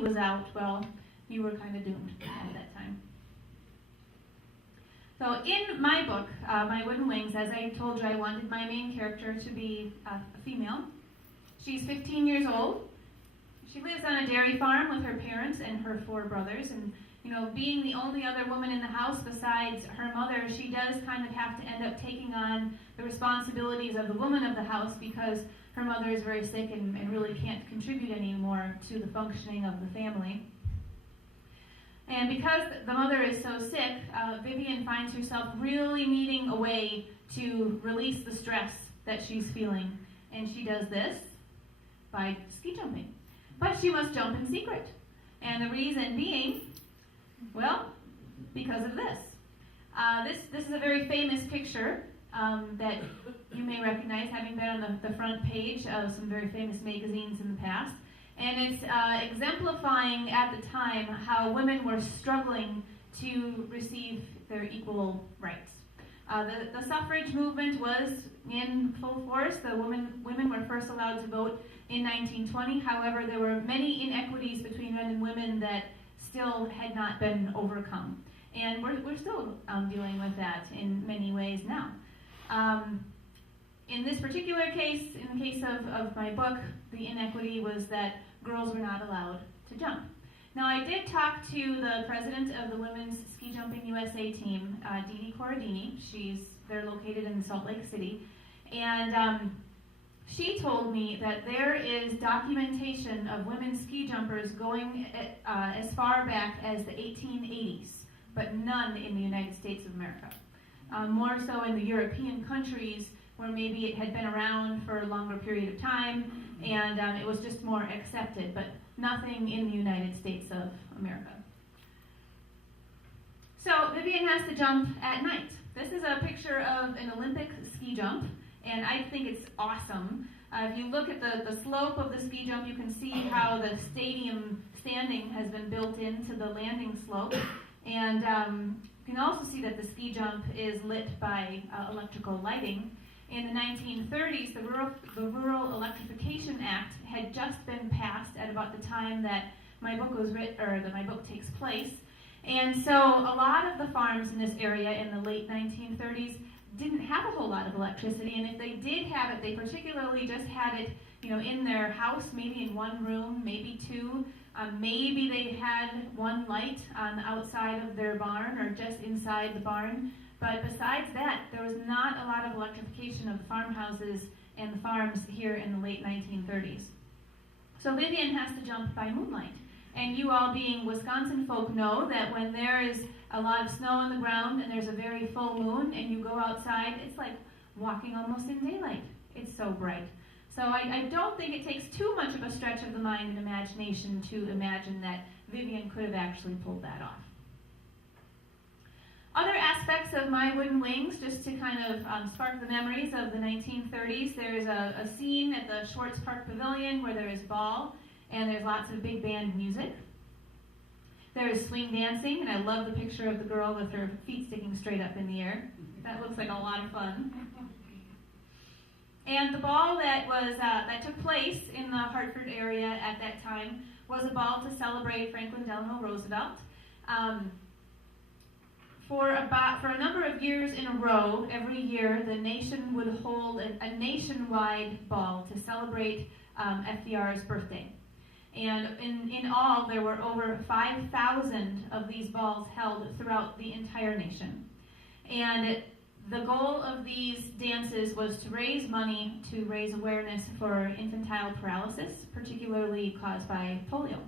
was out, well, you were kind of doomed at that time. So in my book, My Wooden Wings, as I told you, I wanted my main character to be a female. She's 15 years old. She lives on a dairy farm with her parents and her 4 brothers, and being the only other woman in the house besides her mother, she does kind of have to end up taking on the responsibilities of the woman of the house because her mother is very sick and really can't contribute anymore to the functioning of the family. And because the mother is so sick, Vivian finds herself really needing a way to release the stress that she's feeling. And she does this by ski jumping. But she must jump in secret. And the reason being, well, because of this. This is a very famous picture that you may recognize, having been on the front page of some very famous magazines in the past. And it's exemplifying at the time how women were struggling to receive their equal rights. The suffrage movement was in full force. The women were first allowed to vote in 1920. However, there were many inequities between men and women that still had not been overcome. And we're still dealing with that in many ways now. In this particular case, in the case of my book, the inequity was that girls were not allowed to jump. Now, I did talk to the president of the Women's Ski Jumping USA team, Dee Corradini. They're located in Salt Lake City. And she told me that there is documentation of women ski jumpers going as far back as the 1880s, but none in the United States of America. More so in the European countries where maybe it had been around for a longer period of time and it was just more accepted, but nothing in the United States of America. So Vivian has to jump at night. This is a picture of an Olympic ski jump, and I think it's awesome. If you look at the slope of the ski jump, you can see how the stadium standing has been built into the landing slope. And you can also see that the ski jump is lit by electrical lighting. In the 1930s, the Rural Electrification Act had just been passed at about the time that my book was written, or that my book takes place. And so a lot of the farms in this area in the late 1930s didn't have a whole lot of electricity, and if they did have it, they particularly just had it, in their house, maybe in one room, maybe 2. Maybe they had one light on the outside of their barn or just inside the barn. But besides that, there was not a lot of electrification of the farmhouses and the farms here in the late 1930s. So Vivian has to jump by moonlight. And you all being Wisconsin folk know that when there is a lot of snow on the ground and there's a very full moon and you go outside, it's like walking almost in daylight. It's so bright. So I don't think it takes too much of a stretch of the mind and imagination to imagine that Vivian could have actually pulled that off. Other aspects of My Wooden Wings, just to kind of spark the memories of the 1930s, there's a scene at the Schwartz Park Pavilion where there is ball and there's lots of big band music. There is swing dancing, and I love the picture of the girl with her feet sticking straight up in the air. That looks like a lot of fun. And the ball that took place in the Hartford area at that time was a ball to celebrate Franklin Delano Roosevelt. For a number of years in a row, every year, the nation would hold a nationwide ball to celebrate FDR's birthday. And in all, there were over 5,000 of these balls held throughout the entire nation. And the goal of these dances was to raise money to raise awareness for infantile paralysis, particularly caused by polio.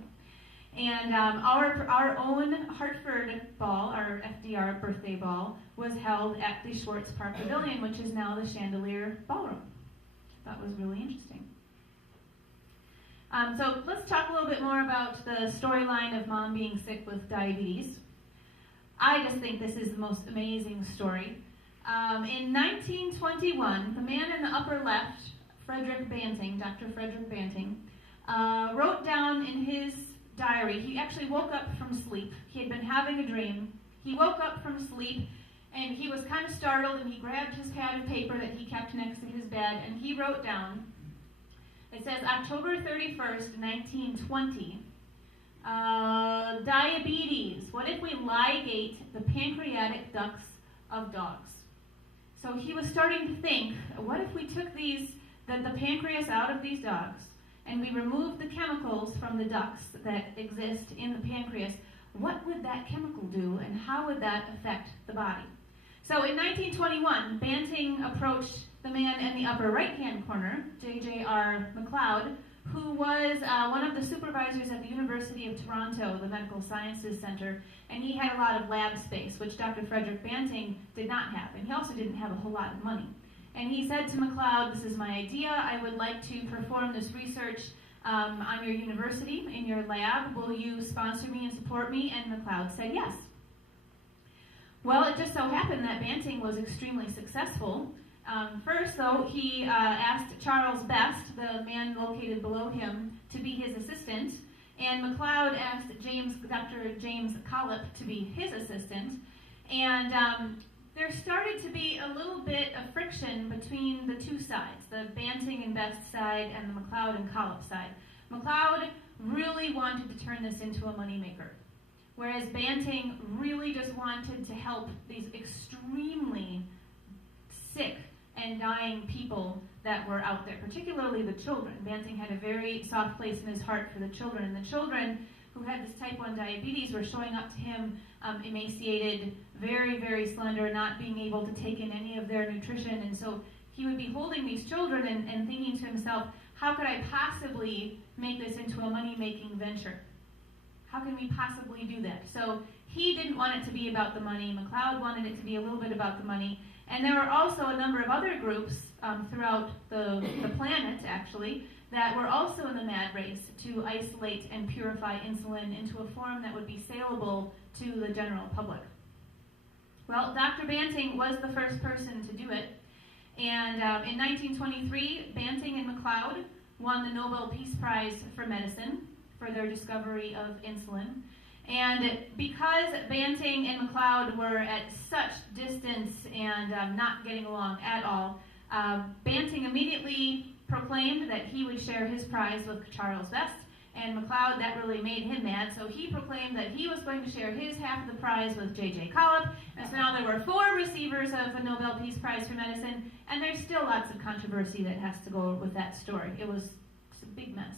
And our own Hartford ball, our FDR birthday ball, was held at the Schwartz Park Pavilion, which is now the Chandelier Ballroom. That was really interesting. So let's talk a little bit more about the storyline of Mom being sick with diabetes. I just think this is the most amazing story. In 1921, the man in the upper left, Frederick Banting, Dr. Frederick Banting, wrote down in his diary, he actually woke up from sleep. He had been having a dream. He woke up from sleep, and he was kind of startled, and he grabbed his pad of paper that he kept next to his bed, and he wrote down, it says, October 31st, 1920, Diabetes. What if we ligate the pancreatic ducts of dogs? So he was starting to think, what if we took the pancreas out of these dogs and we removed the chemicals from the ducts that exist in the pancreas? What would that chemical do, and how would that affect the body? So in 1921, Banting approached the man in the upper right-hand corner, J.J.R. McLeod, who was one of the supervisors at the University of Toronto, the Medical Sciences Center, and he had a lot of lab space, which Dr. Frederick Banting did not have, and he also didn't have a whole lot of money. And he said to McLeod, "This is my idea. I would like to perform this research on your university, in your lab. Will you sponsor me and support me?" And McLeod said yes. Well, it just so happened that Banting was extremely successful. First, though, he asked Charles Best, the man located below him, to be his assistant, and McLeod asked Dr. James Collip to be his assistant, and there started to be a little bit of friction between the two sides, the Banting and Best side and the McLeod and Collip side. McLeod really wanted to turn this into a moneymaker, whereas Banting really just wanted to help these extremely sick and dying people that were out there, particularly the children. Banting had a very soft place in his heart for the children, and the children who had this type 1 diabetes were showing up to him emaciated, very, very slender, not being able to take in any of their nutrition, and so he would be holding these children and thinking to himself, how could I possibly make this into a money-making venture? How can we possibly do that? So he didn't want it to be about the money. McLeod wanted it to be a little bit about the money. And there were also a number of other groups throughout the planet, actually, that were also in the mad race to isolate and purify insulin into a form that would be saleable to the general public. Well, Dr. Banting was the first person to do it. And in 1923, Banting and McLeod won the Nobel Peace Prize for Medicine for their discovery of insulin. And because Banting and McLeod were at such distance and not getting along at all, Banting immediately proclaimed that he would share his prize with Charles Best, and McLeod, that really made him mad, so he proclaimed that he was going to share his half of the prize with J.J. Collip, and so now there were 4 receivers of the Nobel Peace Prize for Medicine, and there's still lots of controversy that has to go with that story. It was a big mess.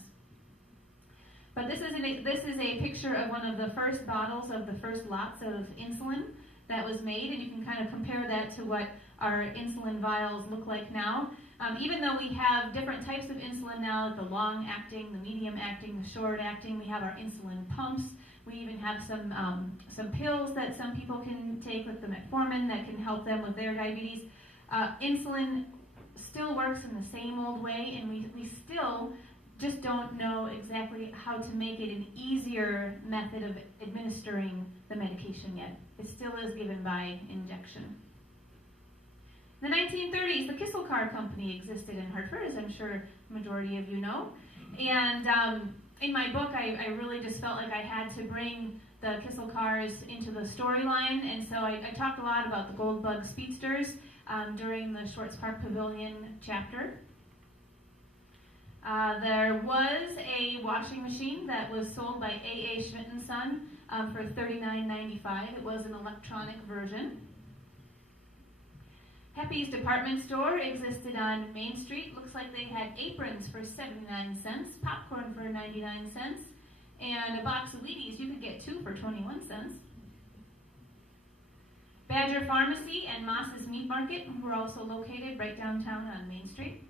But this is a picture of one of the first bottles of the first lots of insulin that was made, and you can kind of compare that to what our insulin vials look like now. Even though we have different types of insulin now, the long-acting, the medium-acting, the short-acting, we have our insulin pumps. We even have some pills that some people can take, like the metformin, that can help them with their diabetes. Insulin still works in the same old way, and we still just don't know exactly how to make it an easier method of administering the medication yet. It still is given by injection. In the 1930s, the Kissel Car Company existed in Hartford, as I'm sure the majority of you know. And in my book, I really just felt like I had to bring the Kissel cars into the storyline, and so I talked a lot about the Goldbug Speedsters during the Schwartz Park Pavilion chapter. There was a washing machine that was sold by A.A. Schmidt & Son for $39.95. It was an electronic version. Heppy's department store existed on Main Street. Looks like they had aprons for 79 cents, popcorn for 99 cents, and a box of Wheaties you could get 2 for 21 cents. Badger Pharmacy and Moss's Meat Market were also located right downtown on Main Street.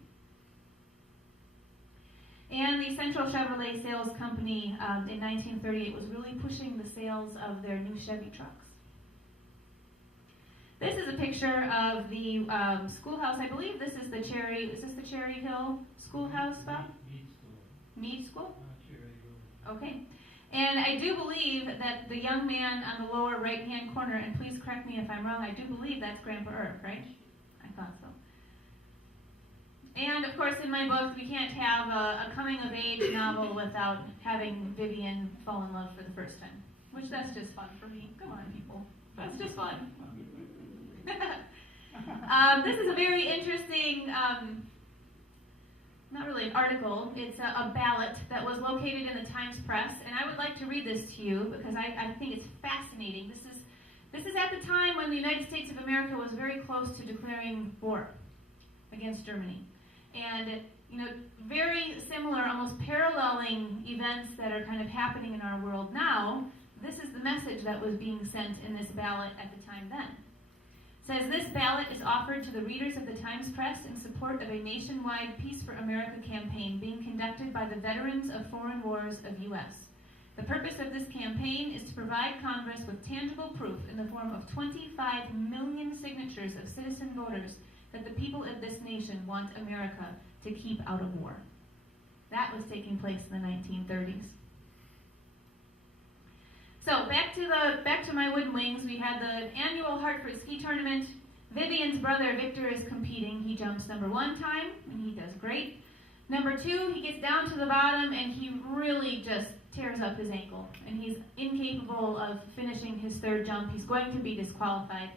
And the Central Chevrolet Sales Company in 1938 was really pushing the sales of their new Chevy trucks. This is a picture of the schoolhouse. I believe this is the Cherry Hill Schoolhouse, Bob? Mead School. Cherry Hill. Okay. And I do believe that the young man on the lower right-hand corner, and please correct me if I'm wrong, I do believe that's Grandpa Irv, right? I thought so. And, of course, in my book, we can't have a coming-of-age novel without having Vivian fall in love for the first time, which that's just fun for me. Come on, people. That's just fun. This is a very interesting not really an article, it's a ballot that was located in the Times Press, and I would like to read this to you because I think it's fascinating. This is at the time when the United States of America was very close to declaring war against Germany. And, very similar, almost paralleling events that are kind of happening in our world now. This is the message that was being sent in this ballot at the time then. It says, this ballot is offered to the readers of the Times Press in support of a nationwide Peace for America campaign being conducted by the veterans of foreign wars of U.S. The purpose of this campaign is to provide Congress with tangible proof in the form of 25 million signatures of citizen voters that the people of this nation want America to keep out of war. That was taking place in the 1930s. So back to my wooden wings. We had the annual Hartford ski tournament. Vivian's brother Victor is competing. He jumps number 1 time, and he does great. Number 2, he gets down to the bottom, and he really just tears up his ankle, and he's incapable of finishing his 3rd jump. He's going to be disqualified.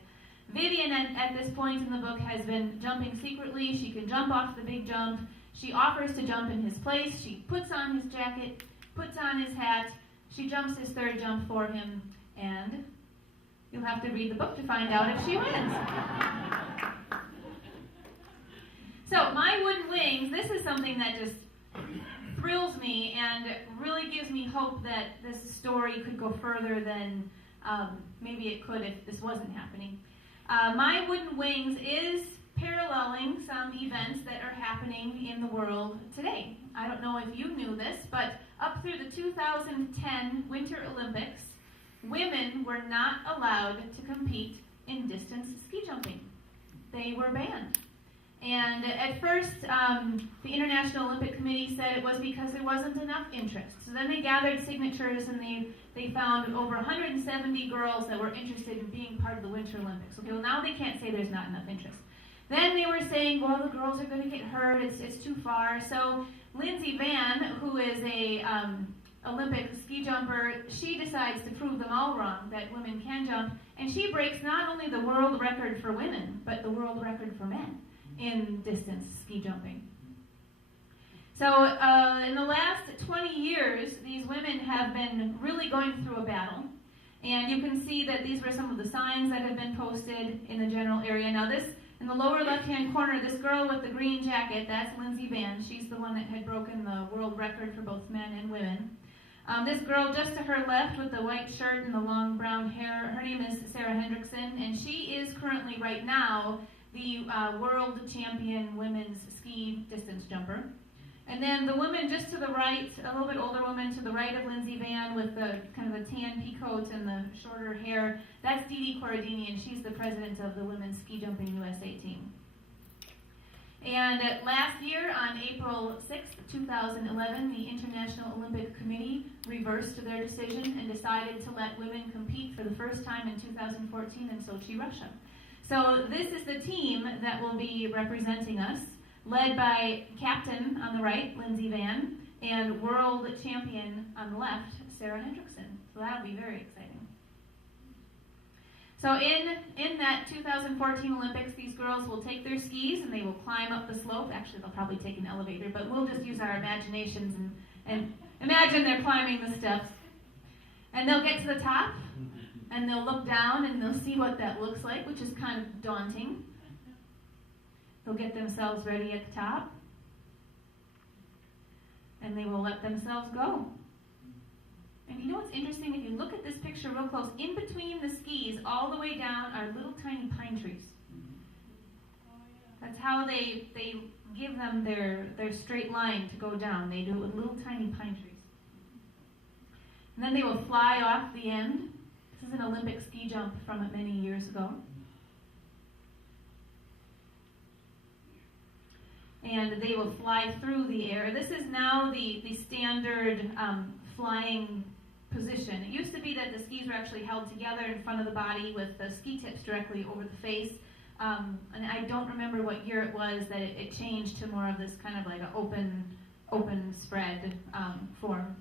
Vivian, at this point in the book, has been jumping secretly. She can jump off the big jump. She offers to jump in his place. She puts on his jacket, puts on his hat. She jumps his 3rd jump for him, and you'll have to read the book to find out if she wins. So, my wooden wings, this is something that just thrills me and really gives me hope that this story could go further than maybe it could if this wasn't happening. My wooden wings is paralleling some events that are happening in the world today. I don't know if you knew this, but up through the 2010 Winter Olympics, women were not allowed to compete in distance ski jumping. They were banned. And at first, the International Olympic Committee said it was because there wasn't enough interest. So then they gathered signatures and they found over 170 girls that were interested in being part of the Winter Olympics. Okay, well now they can't say there's not enough interest. Then they were saying, well, the girls are going to get hurt, it's too far. So Lindsey Vann, who is a Olympic ski jumper, she decides to prove them all wrong, that women can jump, and she breaks not only the world record for women, but the world record for men in distance ski jumping. So in the last 20 years, these women have been really going through a battle. And you can see that these were some of the signs that have been posted in the general area. Now this, in the lower left-hand corner, this girl with the green jacket, that's Lindsey Vann. She's the one that had broken the world record for both men and women. This girl just to her left with the white shirt and the long brown hair, her name is Sarah Hendrickson, and she is currently, right now, the world champion women's ski distance jumper. And then the woman just to the right, a little bit older woman to the right of Lindsey Vann with the kind of a tan peacoat and the shorter hair, that's Dee Dee Corradini, and she's the president of the Women's Ski Jumping USA team. And last year, on April 6th, 2011, the International Olympic Committee reversed their decision and decided to let women compete for the first time in 2014 in Sochi, Russia. So this is the team that will be representing us, led by captain on the right, Lindsey Vann, and world champion on the left, Sarah Hendrickson. So that'll be very exciting. So in that 2014 Olympics, these girls will take their skis and they will climb up the slope. Actually, they'll probably take an elevator, but we'll just use our imaginations and imagine they're climbing the steps. And they'll get to the top, and they'll look down and they'll see what that looks like, which is kind of daunting. They'll get themselves ready at the top, and they will let themselves go. And you know what's interesting? If you look at this picture real close, in between the skis, all the way down, are little tiny pine trees. That's how they give them their straight line to go down. They do it with little tiny pine trees. And then they will fly off the end. This is an Olympic ski jump from many years ago. And they will fly through the air. This is now the standard flying position. It used to be that the skis were actually held together in front of the body with the ski tips directly over the face. And I don't remember what year it was that it changed to more of this kind of like an open spread form.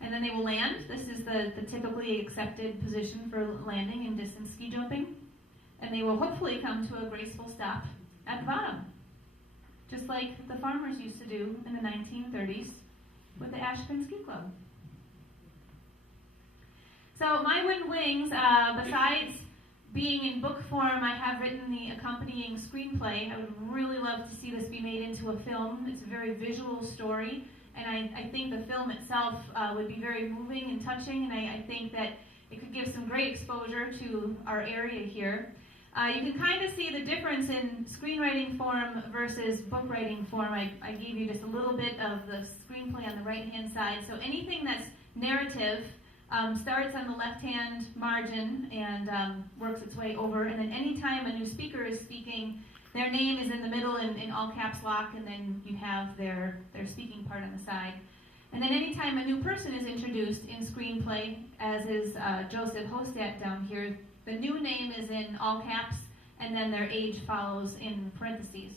And then they will land. This is the typically accepted position for landing in distance ski jumping. And they will hopefully come to a graceful stop at the bottom. just like the farmers used to do in the 1930s with the Ashippun Ski Club. So My Wooden Wings, besides being in book form, I have written the accompanying screenplay. I would really love to see this be made into a film. It's a very visual story, and I think the film itself would be very moving and touching, and I think that it could give some great exposure to our area here. You can kind of see the difference in screenwriting form versus book writing form. I gave you just a little bit of the screenplay on the right-hand side. So anything that's narrative starts on the left-hand margin and works its way over. And then anytime a new speaker is speaking, their name is in the middle in all caps lock, and then you have their speaking part on the side. And then anytime a new person is introduced in screenplay, as is Joseph Hostat down here, the new name is in all caps, and then their age follows in parentheses.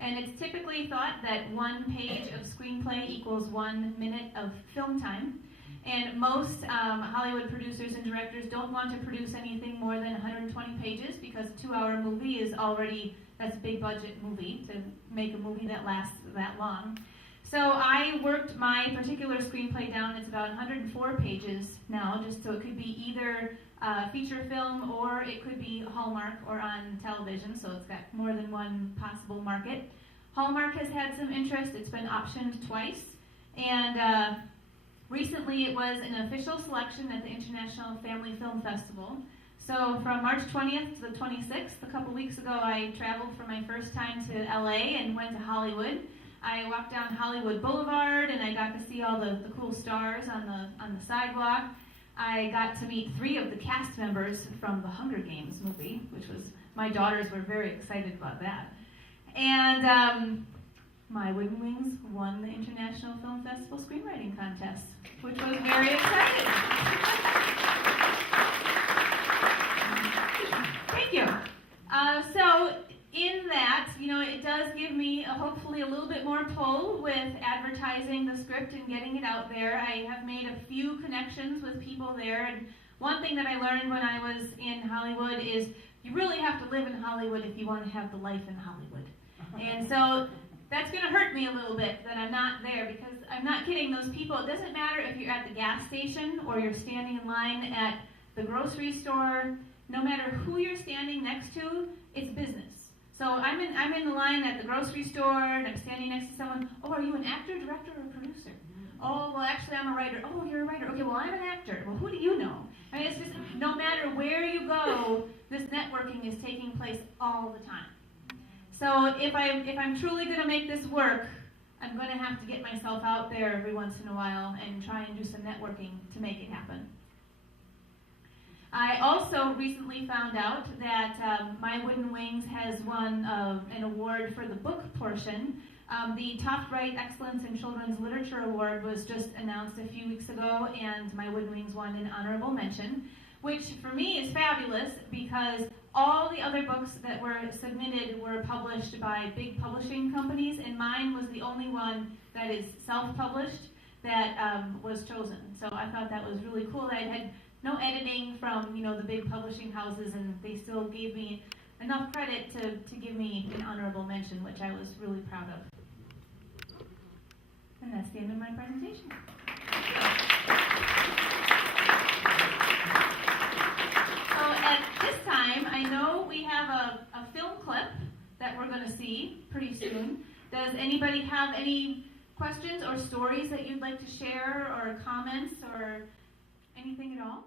And it's typically thought that 1 page of screenplay equals 1 minute of film time. And most Hollywood producers and directors don't want to produce anything more than 120 pages because a 2-hour movie is already, that's a big budget movie to make a movie that lasts that long. So I worked my particular screenplay down. It's about 104 pages now, just so it could be either feature film or it could be Hallmark or on television, so it's got more than one possible market. Hallmark has had some interest. It's been optioned twice, and recently it was an official selection at the International Family Film Festival. So from March 20th to the 26th, a couple weeks ago, I traveled for my first time to LA and went to Hollywood. I walked down Hollywood Boulevard and I got to see all the cool stars on the sidewalk. I got to meet 3 of the cast members from the Hunger Games movie, which was, my daughters were very excited about that. And My Wooden Wings won the International Film Festival Screenwriting Contest, which was very exciting. Thank you. So in that, it does give me hopefully a little bit more pull with advertising the script and getting it out there. I have made a few connections with people there, and one thing that I learned when I was in Hollywood is you really have to live in Hollywood if you want to have the life in Hollywood. And so that's going to hurt me a little bit that I'm not there, because I'm not kidding. Those people, it doesn't matter if you're at the gas station or you're standing in line at the grocery store, no matter who you're standing next to, it's business. So I'm in the line at the grocery store, and I'm standing next to someone. Oh, are you an actor, director, or producer? Oh, well, actually, I'm a writer. Oh, you're a writer. Okay, well, I'm an actor. Well, who do you know? I mean, it's just, no matter where you go, this networking is taking place all the time. So if I'm truly going to make this work, I'm going to have to get myself out there every once in a while and try and do some networking to make it happen. I also recently found out that My Wooden Wings has won an award for the book portion. The Top Right Excellence in Children's Literature Award was just announced a few weeks ago, and My Wooden Wings won an honorable mention, which for me is fabulous because all the other books that were submitted were published by big publishing companies, and mine was the only one that is self-published that was chosen. So I thought that was really cool. I had no editing from the big publishing houses, and they still gave me enough credit to give me an honorable mention, which I was really proud of. And that's the end of my presentation. So at this time, I know we have a film clip that we're going to see pretty soon. Does anybody have any questions or stories that you'd like to share, or comments, or anything at all?